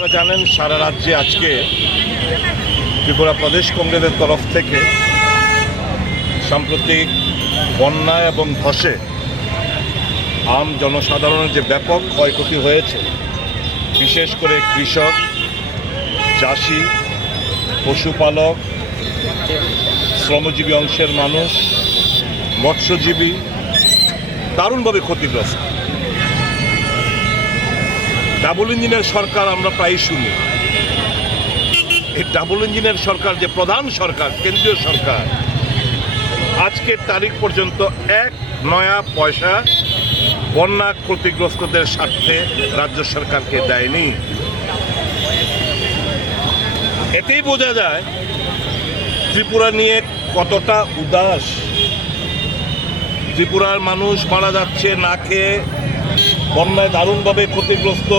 আপনারা জানেন সারা রাজ্যে আজকে ত্রিপুরা প্রদেশ কংগ্রেসের তরফ থেকে সাম্প্রতিক বন্যা এবং ধসে আম জনসাধারণের যে ব্যাপক ক্ষয়ক্ষতি হয়েছে, বিশেষ করে কৃষক, চাষি, পশুপালক, শ্রমজীবী অংশের মানুষ, মৎস্যজীবী দারুণভাবে ক্ষতিগ্রস্ত। ডাবল ইঞ্জিনের সরকার আমরা প্রায় শুনি। এই ডাবল ইঞ্জিনের সরকার যে প্রধান সরকার, কেন্দ্রীয় সরকার, আজকের তারিখ পর্যন্ত এক নয়া পয়সা বন্যা ক্ষতিগ্রস্তদের স্বার্থে রাজ্য সরকারকে দেয়নি। এতেই বোঝা যায় ত্রিপুরা নিয়ে কতটা উদাস। ত্রিপুরার মানুষ মারা যাচ্ছে না খেয়ে, বন্যায় দারুণভাবে ক্ষতিগ্রস্ত।